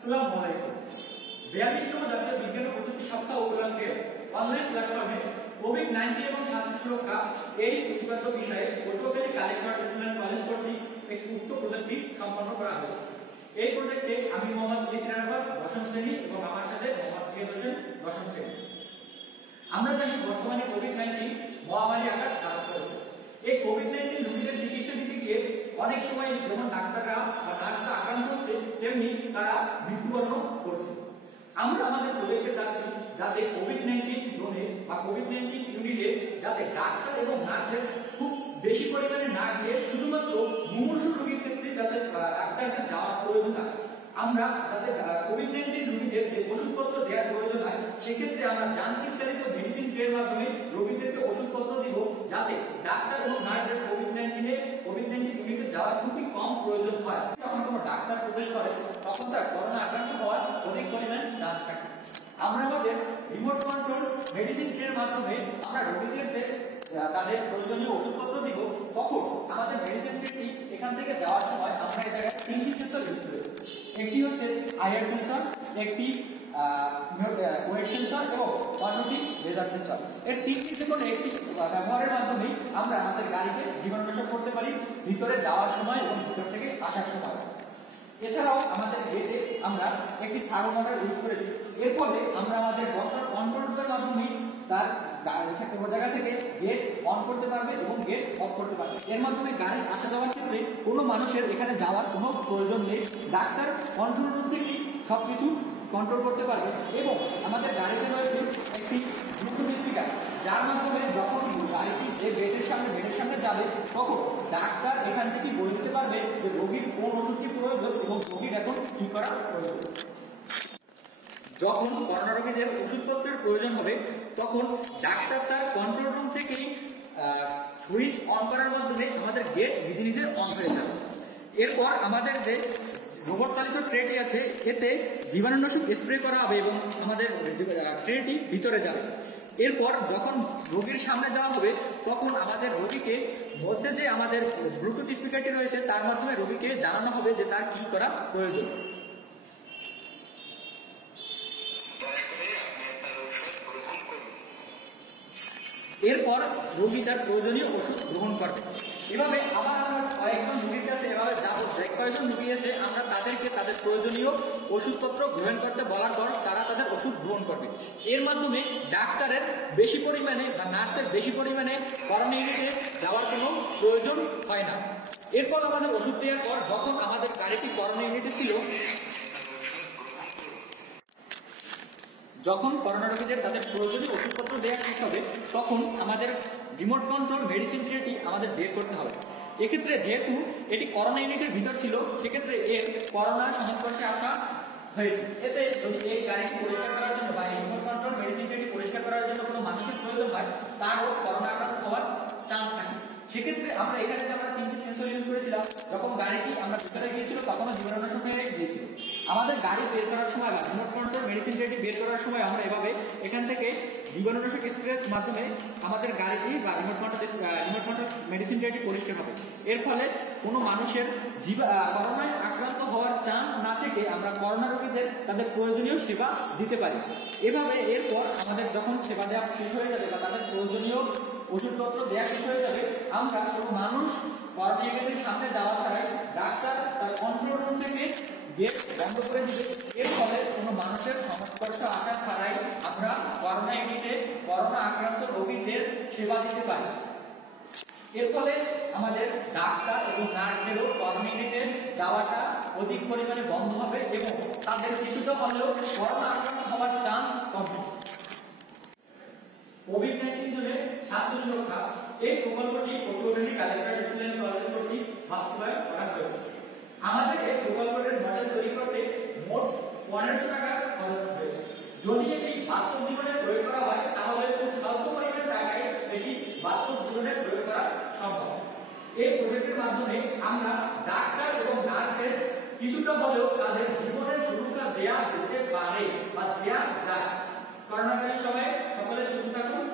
আসসালামু আলাইকুম। 42তম জাতীয় বিজ্ঞান ও প্রযুক্তি সপ্তাহ উপলক্ষে অনলাইন প্ল্যাটফর্মে কোভিড-19 এবং স্বাস্থ্য সুরক্ষা এই প্রতিপাদ্য বিষয়ে পটুয়াখালী কালেক্টর স্টুডেন্ট কলেজ কর্তৃক একটি উক্ত প্রজেক্টটি সম্পন্ন করা হয়েছে। এই প্রজেক্টে আমি মোহাম্মদ ইসরাফত দশম শ্রেণী এবং আমার সাথে মোহাম্মদ ফিরোজ হোসেন দশম শ্রেণী। আমরা জানি বর্তমানে কোভিড-19 মহামারী আকার ধারণ করেছে। এই কোভিড-19 রোগীদের চিকিৎসা দিতে গিয়ে অনেক সময় যেমন ডাক্তাররা বা নার্সরা আক্রান্ত হচ্ছে, তেমনি তারা মৃত্যুবরণ করছে। আমরা আমাদের প্রজেক্টে চাচ্ছি যাতে কোভিড-19 জোনে বা কোভিড-19 ইউনিটে যাতে ডাক্তার এবং নার্সের খুব বেশি পরিমাণে না গিয়ে শুধুমাত্র মুমূর্ষু রোগীর ক্ষেত্রে যাতে ডাক্তারদের যাওয়ার প্রয়োজন হয়, আমরা যাতে কোভিড-19 রোগীদের যে ওষুধপত্র দেওয়ার প্রয়োজন হয় সেক্ষেত্রে আমরা যান্ত্রিক চালিত মেডিসিন ট্রের মাধ্যমে রোগীদেরকে ওষুধপত্র দিব, যাতে ডাক্তার এবং নার্সদের কোভিড-19 ইউনিটে যাওয়ার খুবই কম প্রয়োজন হয়। যখন কোনো ডাক্তার প্রবেশ করে তখন তার করোনা আক্রান্ত হওয়ার অধিক পরিমাণ চান্স থাকে। আমরা আমাদের রিমোট কন্ট্রোল মেডিসিন ট্রের মাধ্যমে আমরা রোগীদেরকে তাদের প্রয়োজনীয় ওষুধপত্র দিব। তখন আমাদের মেডিসিন ট্রেটি এখান থেকে যাওয়ার সময় আমরা এই জায়গায় তিনটি সেন্সর ইউজ করেছি। একটি হচ্ছে আইআর সেন্সর, একটি ওয়েট সেন্সর এবং অন্যটি লেজার সেন্সর। এর তিনটি যে কোনো একটি ব্যবহারের মাধ্যমে আমরা আমাদের গাড়িকে জীবাণুনাশক করতে পারি ভিতরে যাওয়ার সময় এবং ভিতর থেকে আসার সময়। এছাড়াও আমাদের গেটে আমরা একটি থার্মোমিটার ইউজ করেছি। এর ফলে আমরা আমাদের কন্ট্রোল রুমের মাধ্যমে তার জায়গা থেকে গেট অন করতে পারবে এবং গেট অফ করতে পারবে। এর মাধ্যমে গাড়ি আসা যাওয়ার ক্ষেত্রে কোনো মানুষের এখানে যাওয়ার কোনো প্রয়োজন নেই। ডাক্তার কন্ট্রোল রুম থেকেই সবকিছু কন্ট্রোল করতে পারবে। এবং আমাদের গাড়িতে রয়েছে একটি ব্লুটুথ স্পিকার, যার মাধ্যমে যখন গাড়িটি যে বেডের সামনে যাবে তখন ডাক্তার এখান থেকে বলে দিতে পারবে যে রোগীর কোন ওষুধটি প্রয়োজন এবং রোগীর এখন কি করা প্রয়োজন। যখন করোনা রোগীদের ওষুধপত্রের প্রয়োজন হবে তখন ডাক্তার তার কন্ট্রোল রুম থেকেই সুইচ অন করার মাধ্যমে আমাদের গেট নিজে নিজে অন হয়ে যাবে। এরপর আমাদের যে রোবট চালিত ট্রেটি আছে এতে জীবাণুনাশক স্প্রে করা হবে এবং আমাদের ট্রেটি ভিতরে যাবে। এরপর যখন রোগীর সামনে যাওয়া হবে তখন আমাদের রোগীকে মধ্যে যে আমাদের ব্লুটুথ স্পিকারটি রয়েছে তার মাধ্যমে রোগীকে জানানো হবে যে তার কি করা প্রয়োজন। এরপর রোগী তার প্রয়োজনীয় ওষুধ গ্রহণ করবে। এভাবে আবার আমরা কয়েকজন রোগীর কাছে এভাবে যাবো, কয়েকজন রোগী এসে আমরা তাদেরকে তাদের প্রয়োজনীয় ওষুধপত্র গ্রহণ করতে বলার পর তারা তাদের ওষুধ গ্রহণ করবে। এর মাধ্যমে ডাক্তারের বেশি পরিমাণে বা নার্সের বেশি পরিমাণে করোনা ইউনিটে যাওয়ার কোনো প্রয়োজন হয় না। এরপর আমাদের ওষুধ দেওয়ার পর যখন আমাদের গাড়িটি করোনা ইউনিটে ছিল, যখন করোনা রোগীদের তাদের প্রয়োজনীয় ওষুধপত্র দেওয়া শেষ হবে তখন আমাদের রিমোট কন্ট্রোল মেডিসিন ট্রেটি আমাদের বের করতে হবে। এক্ষেত্রে যেহেতু এটি করোনা ইউনিটের ভিতর ছিল সেক্ষেত্রে এর করোনার সংস্পর্শে আসা হয়েছে। এতে যদি এই গাড়িটি পরিষ্কার করার জন্য বা রিমোট কন্ট্রোল মেডিসিন ট্রেটি পরিষ্কার করার জন্য কোনো মানুষের প্রয়োজন হয় তারও করোনা আক্রান্ত হওয়ার চান্স থাকে। সেক্ষেত্রে আমরা এখানে যে আমরা তিনটি সেন্সর ইউজ করেছিলাম, যখন গাড়িটি আমরা ভিতরে গিয়েছিল তখনও জীবাণুনাশক হয়ে গিয়েছিল। আমাদের গাড়ি বের করার সময় বা রিমোট কন্ট্রোল মেডিসিন ট্রেটি বের করার সময় আমরা এভাবে এখান থেকে জীবাণুনাশক স্প্রের মাধ্যমে আমাদের গাড়িটি বা রিমোট কন্ট্রোল মেডিসিন ট্রেটি পরিষ্কার হবে। এর ফলে কোনো মানুষের করোনায় আক্রান্ত হওয়ার চান্স না থেকে আমরা করোনা রোগীদের তাদের প্রয়োজনীয় সেবা দিতে পারি। এভাবে এরপর আমাদের যখন সেবা দেওয়া শেষ হয়ে যাবে বা তাদের প্রয়োজনীয় ওষুধপত্র দেওয়া শেষ হয়ে যাবে, আমরা কোনো মানুষ করোনা ইউনিটের সামনে যাওয়া ছাড়াই ডাক্তার তার কন্ট্রোল রুম থেকে গেট বন্ধ করে দিবে। এর ফলে কোনো মানুষের সংস্পর্শ আসা ছাড়াই আমরা করোনা ইউনিটে করোনা আক্রান্ত রোগীদের সেবা দিতে পারি। এর ফলে আমাদের ডাক্তার এবং নার্সদেরও করোনা ইউনিটে যাওয়াটা অধিক পরিমাণে বন্ধ হবে এবং তাদের কিছুটা হলেও করোনা আক্রান্ত হওয়ার চান্স কমবে। কোভিড-19 জন্য স্বাস্থ্য সুরক্ষা এই প্রকল্পটি পটুয়াখালী কালেক্টর স্টুডেন্ট কলেজ কর্তৃক বাস্তবায়ন করা হয়েছে। আমাদের এই প্রকল্পের মডেল তৈরি করতে মোট 1500 টাকা খরচ হয়েছে। যদি এটি বাস্তব জীবনে প্রয়োগ করা হয় তাহলে খুব স্বল্প পরিমাণ টাকায় এটি বাস্তব জীবনে প্রয়োগ করা সম্ভব। এই প্রজেক্টের মাধ্যমে আমরা ডাক্তার এবং নার্সের কিছুটা হলেও তাদের জীবনের সুরক্ষা দেওয়া যেতে পারে বা দেওয়া যায়। করোনাকালীন সময়ে সকলে সুস্থ থাকুন।